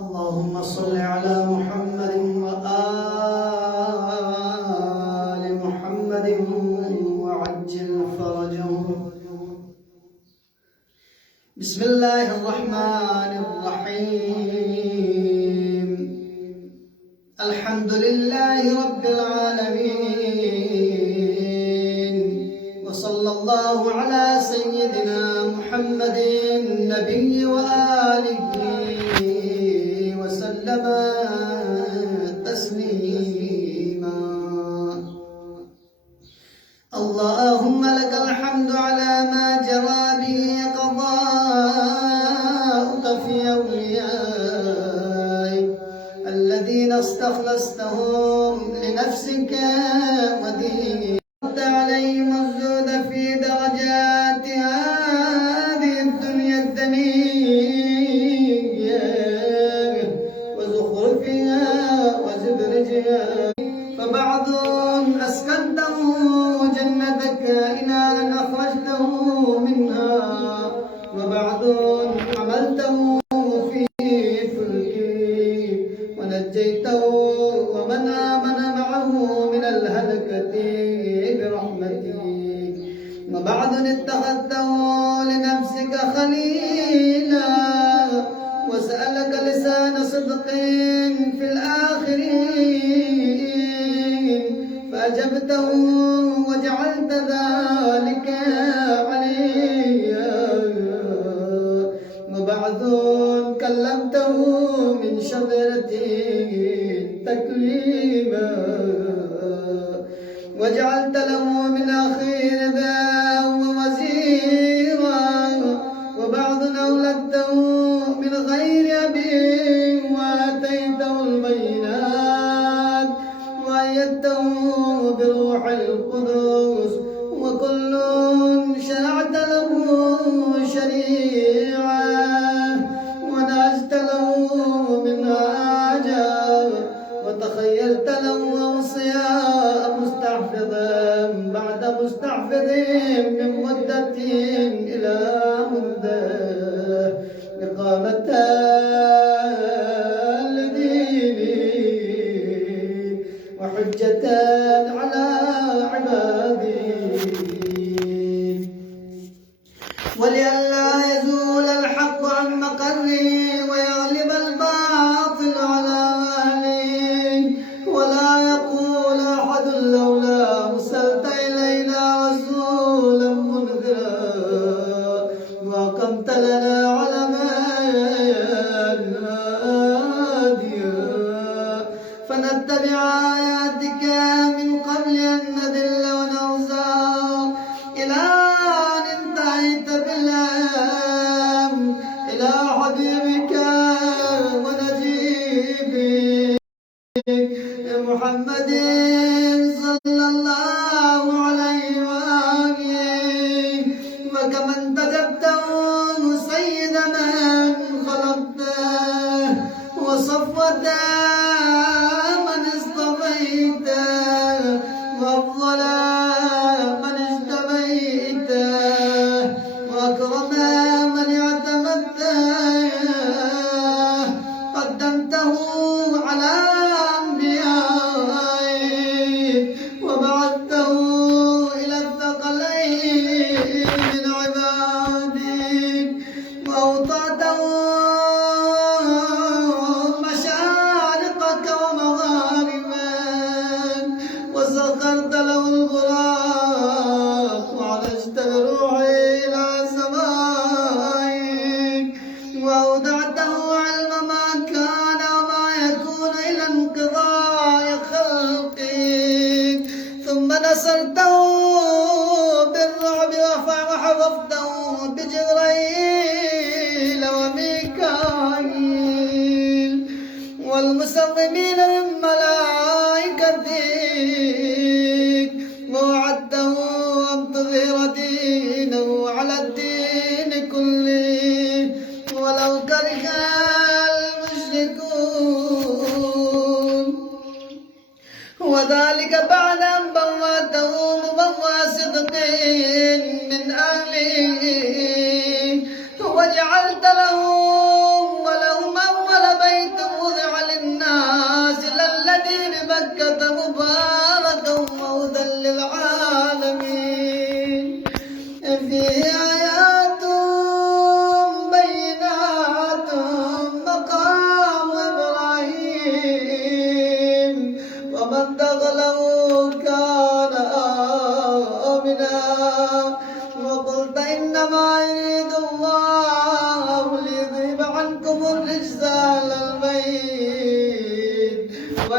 اللهم صل على محمد وآل محمد وعجل فرجهم. بسم الله الرحمن الرحيم. الحمد لله رب العالمين، وصلى الله على سيدنا محمد النبي وآله وسلم تسليما. اللهم لك الحمد على ما جرى به قضاؤك في أوليائك الذين استخلصتهم لنفسك ودينك، عليهم الزهد في درجات هذه الدنيا الدنيا وزخرفها وزبرجها، فبعض أسكنته جنتك إلى أن أخرجته منها، وبعض حملته في فلكك ونجيته ومن آمن معه من الهلكة برحمتك، وبعض اتخذته لنفسك خليلا وسألك لسان صدق في الآخرين فأجبته وجعلت ذلك عليا، وبعض كلمته من شجرته تكليما وجعلت له من أخيه ذا ووزيرا، وبعض أولدته من غير أبيه وآتيته البينات وأيدته بروح القدس، وكل شرعت له شريعة ونهجت له منهاجا وتخيلت له أوصياء مستحفظا بعد مستحفظ من مدة إلى مدة إقامة لدينه وحجة على عباده، ولئلا يزول الحق عن مقره ويغلب الباطل على أهله، ولا يقول أحد لولا أرسلت إلينا رسولا منذرا وأقمت لنا علما هاديا فنتبع آياتك من قبل أن نذل ونخزى، إلى أن انتهيت بالأمر إلى حبيبك ونجيبك محمد صلى الله عليه وآله، وكما انتدبته سيد من خلقته وصفته من اصطفيته وأفضل من اجتبيته وأكرم من اعتمدته، قدمته على أنبيائك وبعثته إلى الثقلين من عبادك وأوطأته مشارقك ومغاربك وسخرت له البراق وعرجت بروحي إلى سمائك وأودعته علم ما كان وما يكون إلى انقضاء خلقك، ثم نصرته بالرعب وحفظته بجبريل وميكائيل والمسومين من ملائكتك، ووعدته أن تظهر دينه على الدين كله ولو كره المشركون، وذلك بعد أن بوأته مبوأ صدق من أهله وجعلت لهم ولهم أول بيت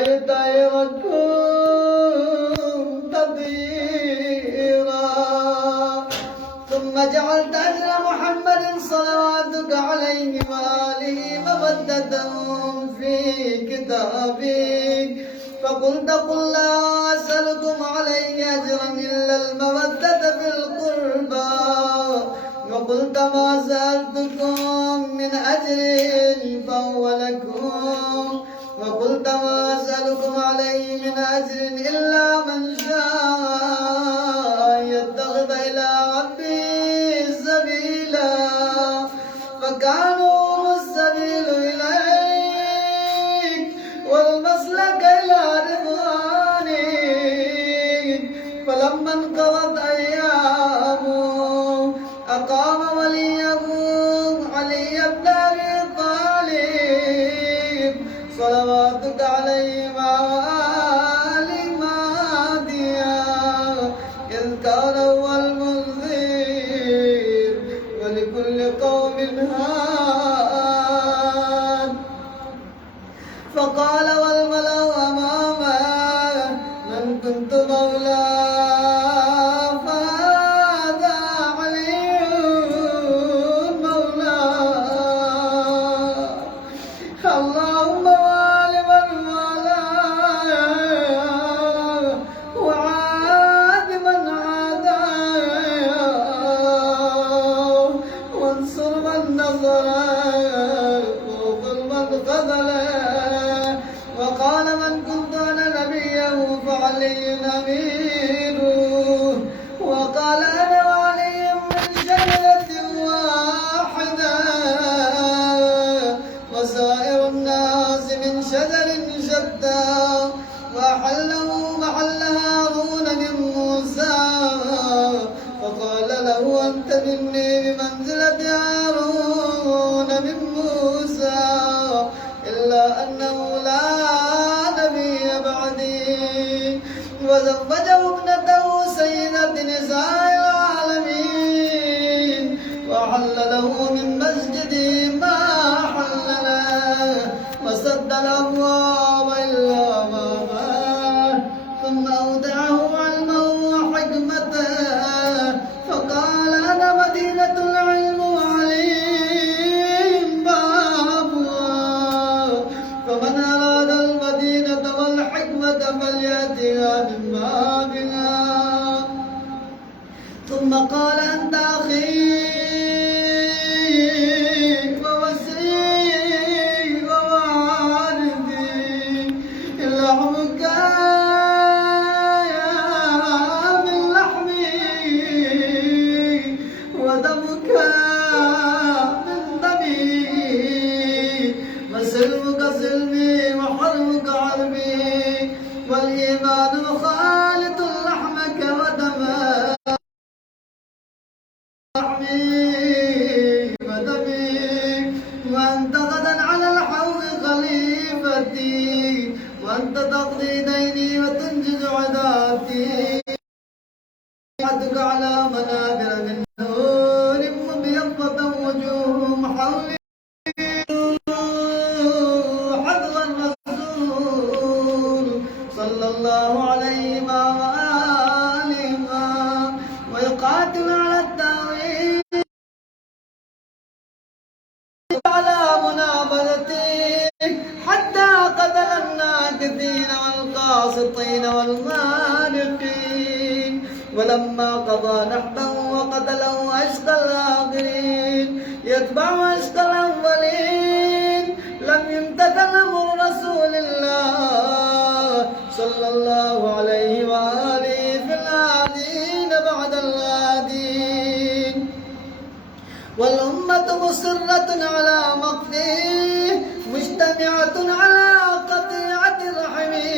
ويطهركم تطهيرا ثم جعلت أجر محمد صلواتك عليه وآله مودة في كتابك فقلت قل لا أسألكم عليه أجرا إلا المودة في القربى وقلت ما سألتكم من أجر فهو لكم وقلت ما أسألكم عليه من أجر إلا من شاء يتخذ إلى ربه سبيلا فكانوا السبيل إليك والمسلك إلى رضوانك فلما انقضت أيامه أقام وليه علي بن أبي طالب صلواتك عليه وآل مهديا إذ كان هو المنذر ولكل قوم هاد فقال والملأ أمامه من كنت مولاه فهذا علي مولاه اللهم وال من والاه وعاد من عاداه وانصر من نصره وخذل من خذله وقال من كنت انا نبيه فعلي اميره وقال انا وعلي من شجره واحده وسائر الناس من شجر شتى وحله محل هارون من موسى فقال له أنت مني بمنزلة هارون من موسى إلا أنه لا نبي بعدي وزوجه ابنته سيدة نساء العالمين وحل له من مسجده ما حل له وسد الأبواب إلا بابه ثم أودعه علمه وحكمته فقال أنا مدينة العلم وعليم بابها فمن أراد المدينة والحكمة فليأتها من بابها ثم قال أنت أخي ووسيلي ووارثي لحمك من لحمي ودمك من دمي وسلمك سلمي وحرمك حربي والإيمان مخالط لحمك ودمك وأنت غدا على الحوض خليفتي وأنت تقضي ديني وتنجز عداوتي حدك على منابر من نور مبيضة وجوههم حولي حذو الرسول صلى الله عليه وآله ويقاتل على التأويل على منابذته حتى قتل الناكثين والقاسطين والمارقين ولما قضى نحبه وقتله أشقى الآخرين يتبع أشقى الأولين لم يمتثل أمر رسول الله صلى الله عليه وآله في الهادين بعد الهادين والأمة مصرة على مقته مجتمعة على قطيعة رحمه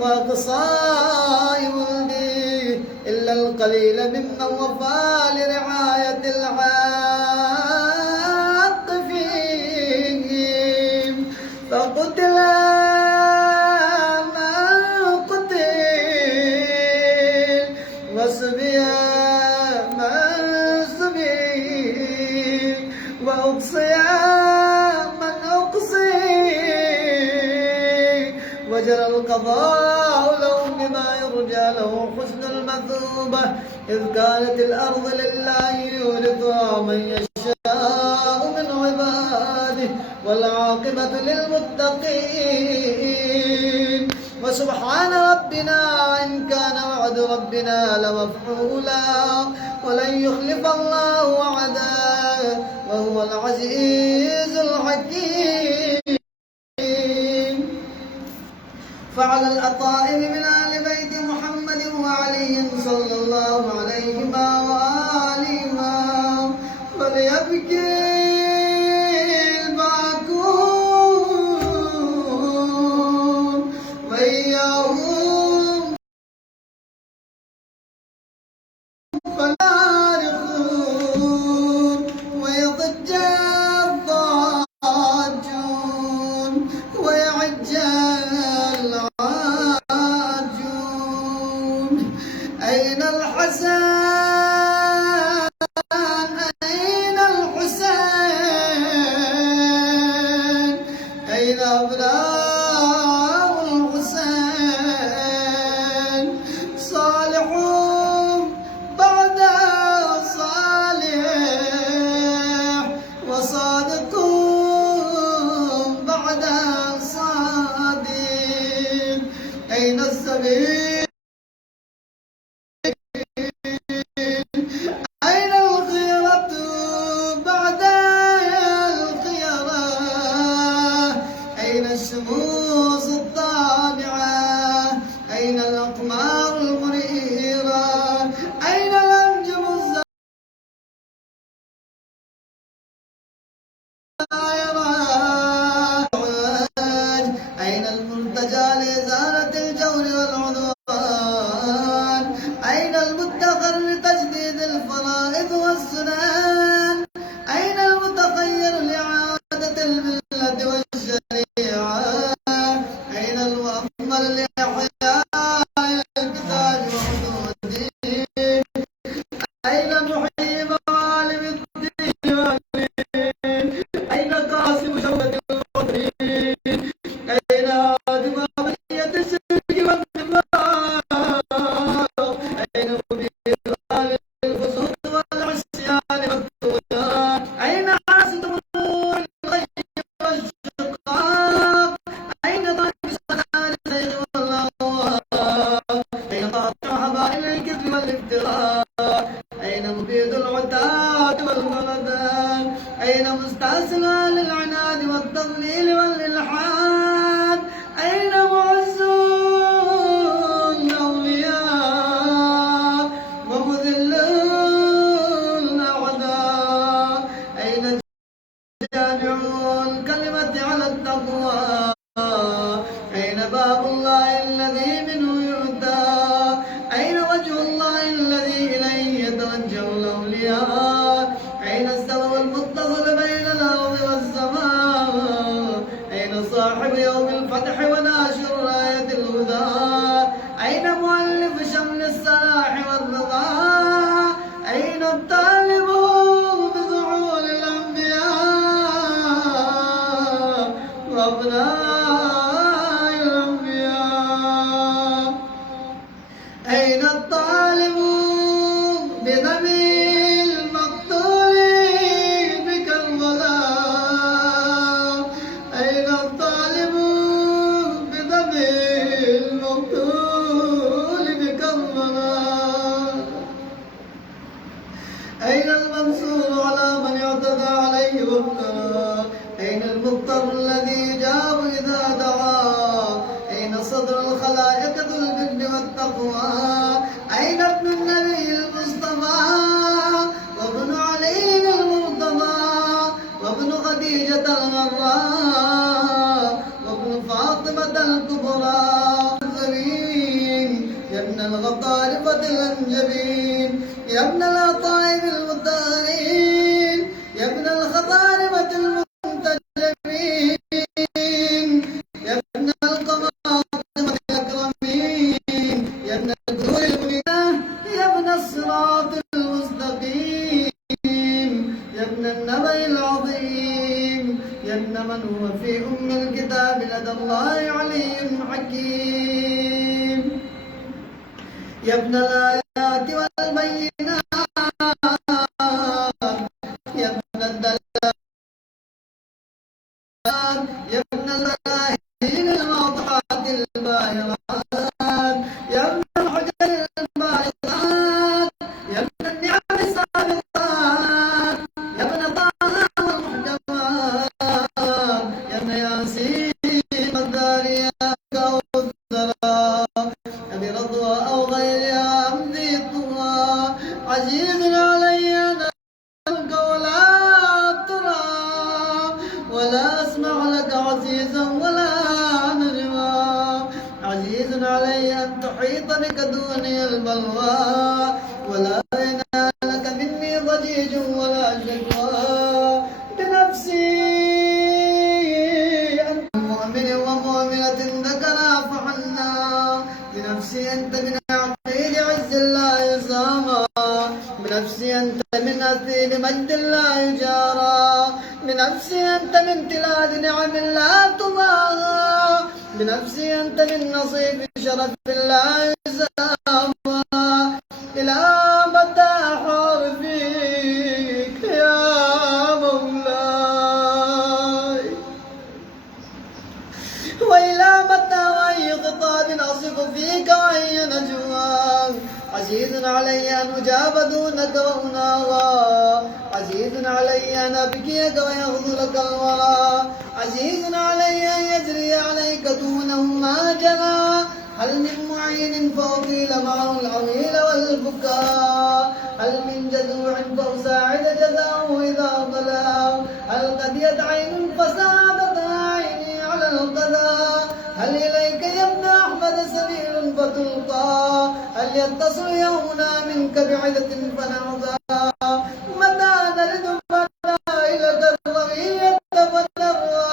وقصاء ولده إلا القليل ممن وفى لرعاية الحق فيهم فقتل من قتل وسبي من سبي وأقصي من أقصي وجرى القضاء لهم بما يرجى له حسن المثوبة، إذ كانت الأرض لله يورثها من يشاء من عباده والعاقبة للمتقين. وسبحان ربنا إن كان وعد ربنا لمفعولا ولن يخلف الله وعده وهو العزيز الحكيم. فعلى الأطائب من آل بيت محمد وعلي صلى الله عليهما وآلهما فليبكي الباكون وإياهم فالارخون ويضج الضاجون ويعج العاجون. أين الحسن أين الحسين أين أبناء الحسين؟ صالحون بعد صالح وصادقون بعد صادق. أين السبيل أين الخيرة بعد الخيرة؟ أين الشموس الطالعة؟ أين الأقمار المنيرة؟ أين الأنجم الزائرة؟ أين الملتجى لإزالة الجور والعدوان؟ أين المدخر لتجديد الفرائض والسنن؟ أين المتخير لإعادة الملة والشريعة؟ أين المؤمل لإحياء الكتاب وحدود الدين؟ أين محيي معالم الدين والدين؟ أين قاسم شوكة القدرين؟ أين هادم عملية الشرك والنفاق؟ أين مبين أهل الفسوق والعصيان والطغيان؟ أين حاسد الغي والشقاق؟ أين ضرب سنان الزيغ والأهواء؟ أين قاطع حبائل الكذب والافتراء؟ أين مبيد العتاد والغلدان؟ أين مستأصل أهل العناد والتضليل والإلحاد؟ أين معز الأولياء ومذل الأعداء؟ أين جامع الكلمة على التقوى؟ أين باب الله الذي منه يؤتى؟ أين وجه الله الذي إليه يتوجه الأولياء؟ أين السبب المتصل بين الأرض والسماء؟ أين صاحب يوم الفتح وناشر راية الهدى؟ أين مؤلف شمل الصلاح والرضا؟ أين الطالب بظهور الأنبياء وأبناء الأنبياء؟ أين الطالب بدم المقتول بكربلاء؟ أين الطالب بدم المقتول بكربلاء؟ أين المنصور على من اعتدى عليه وافترى؟ أين المضطر الذي يجاب إذا دعا؟ أين صدر الخلائق ذو الجد والتقوى؟ أين ابن النبي المصطفى وابن علي المرتضى وابن خديجة الغراء وابن فاطمة الكبرى يا ابن الغطارفة الأنجبين يا ابن الأطائب المطهرين يا ابن الخطارفة المنتجبين يا ابن القماطمة الأكرمين يا ابن الدور المنية يا ابن الصراط المستقيم يا ابن النبي العظيم يا من هو في الكتاب لدى الله علي حكيم. يا ابن الآيات والبينات، يا ابن الدلالات، يا ابن البراهين الواضحات الباهرات، يا ابن الحجر الباهرات، يا ابن النعم السابقات، يا ابن طه والمحجبات، يا ابن ياسين الذاريات أو الذرى، برضوى أو غيرها أمضي الطغى، عزيز علي أن ألقى ولا ترى، ولا أسمع لك عزيزا ولا نجوى، عزيز علي أن تحيط بك دوني البلوى، ولا ينالك مني ضجيج ولا شكوى، بنفسي أنت مؤمن ومؤمنة ذكرا فحنا، بنفسي أنت من عقيد عز لا يسامى، بنفسي أنت من أثيب مجد لا يجارى، بنفسي أنت من تلاد نعم لا تضاهى، بنفسي أنت من نصيب شرف لا يسامى، إلى متى أحار فيك يا مولاي، وإلى متى وأي خطاب أصف فيك وأي نجوى، عزيز علي أن أجاب دونك وأناوى، عزيز علي أن أبكيك ويغضلك الورى، عزيز علي أن يجري عليك دونه ما جرى، هل من معين فأطيل معه العويل والبكاء، هل من جذوع فأساعد جزاؤه إذا ضلا، هل قد عين فساعدت عيني على القضاء، هل إليك يا ابن أحمد سبيل فتلقى، هل يتصل يومنا منك بعدة فنعضى، متى نرد فضائلك الرغية فنروى،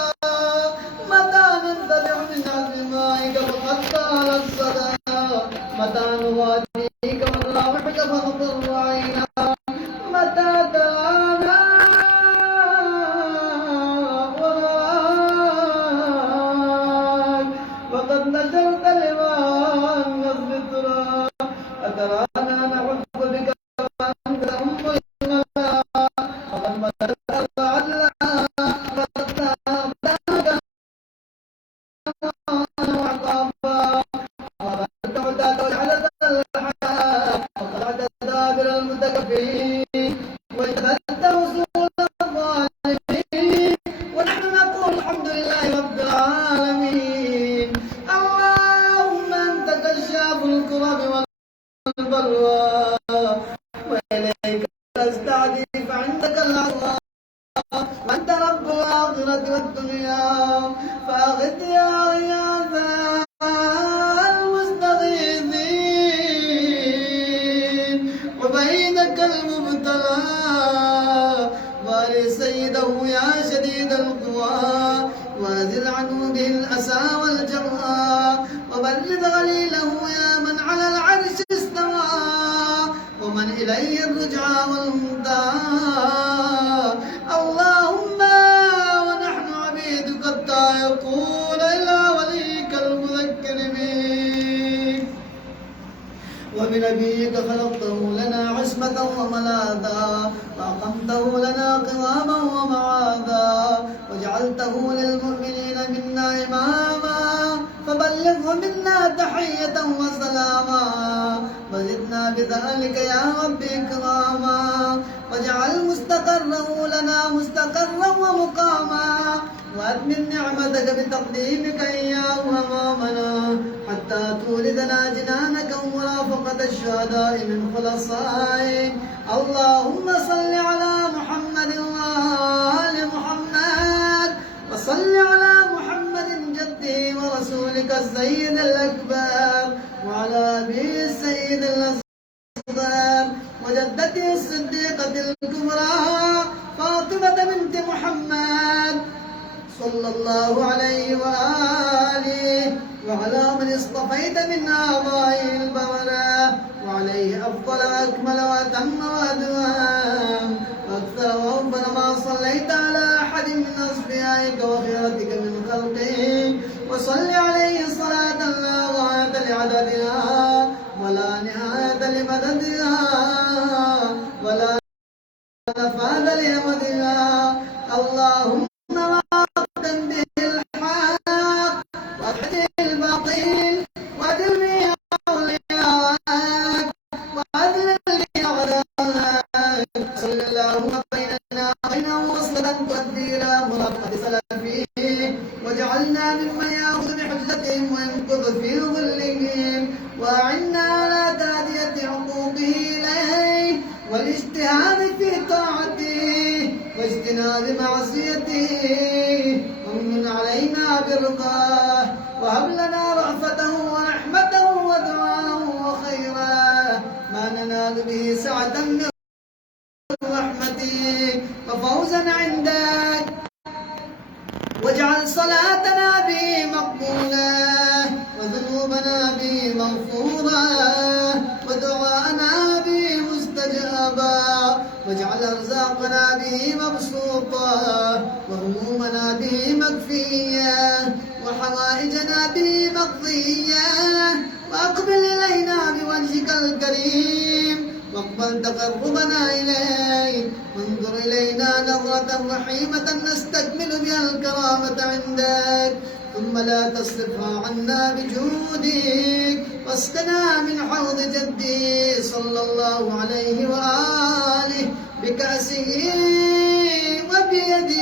متى ننتبع من عزم مائك فقد على الصدى، متى نواديك ونراوحك فنضر عينا، متى ترانا وراك وقد نشرت لواء النصر التراب، أترانا نحب بك وأنت أم الملا، وقد مددت العدل فاستهداك وعقابا، وقد عدت وجعلت الحياة، وقد دابر المتكبرين، واجتهدت وصول الظالمين، ونحن نقول الحمد لله رب العالمين. اللهم أنت كشاف الكرب والبلوى، وإليك أستعدي فعندك العطاء، وأنت رب الآخرة والدنيا، فأغث يا غياث المستغيثين، وبينك المبتلى، وارث سيده يا شديد القوى، وازل عنه به الأسى والجرى، وبلغ غليله يا من على العرش استوى، ومن إليه الرجعى والمنتهى. اللهم ونحن عبيدك التائقون إلى وليك المذكر بك، وبنبيك خلقته لنا عصمة وملاذا، وأقمته لنا قواما ومعاذا، وجعلته للمؤمنين منا إماما، فبلغه منا تحية وسلاما، وزدنا بذلك يا رب إكراما، واجعل مستقره لنا مستقرا ومقاما، وأتمم نعمتك بتقديمك إياه أمامنا، حتى توردنا جنانك ومرافقة الشهداء من خلصائك. اللهم صل على محمد وآل محمد، وصل على محمد جده ورسولك السيد الأكبر، وعلى أبيه السيد الأصغر، وجدته الصديقة الكبرى فاطمة بنت محمد صلى الله عليه وآله، وعلى من اصطفيت من آبائه البررة، وعليه أفضل وأكمل وأتم وأدوم وأكثر وأوفر ما صليت على أحد من أصفيائك وخيرتك من خلقك وصل عليه صلاة لا غاية لعددها ولا نهاية لمددها ولا نفاد لأمدها اللهم واقم به الحق واهده الباطل وادرني أولياءك وأذلل لي أعداءك صل اللهم بيننا وبينهم وصلة تؤدي إلى مرافقة سلفه واجعلنا ممن يأخذ بحجتهم وينقض في ظلهم وأعنا على تأدية حقوقه إليه والاجتهاد في طاعته واجتناب معصيته ومن علينا برضاه وهب لنا رأفته ورحمته ودعاءه وخيرا ما ننال به سعة من رحمتك وفوزا عندك واجعل صلاتنا به مقبولة وذنوبنا به مغفورة ودعاءنا به مستجابا واجعل أرزاقنا به مبسوطا وهمومنا به مكفية وحوائجنا به مقضية وأقبل إلينا بوجهك الكريم واقبل تقربنا إليك وانظر إلينا نظرة رحيمة نستكمل بها الكرامة عندك ثم لا تصرفها عنا بجودك واسقنا من حوض جدي صلى الله عليه وآله بكأسه وبيده